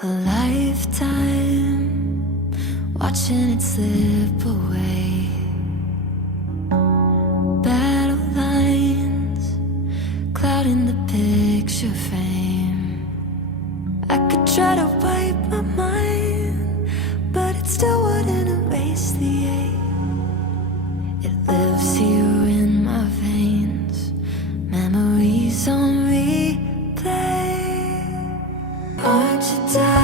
A lifetime watching it slip away. Battle lines clouding the picture frame. I could try to wipe my mind, but it still wouldn't erase the ache. It lives here in my veins, memories on replay. Aren't you tired?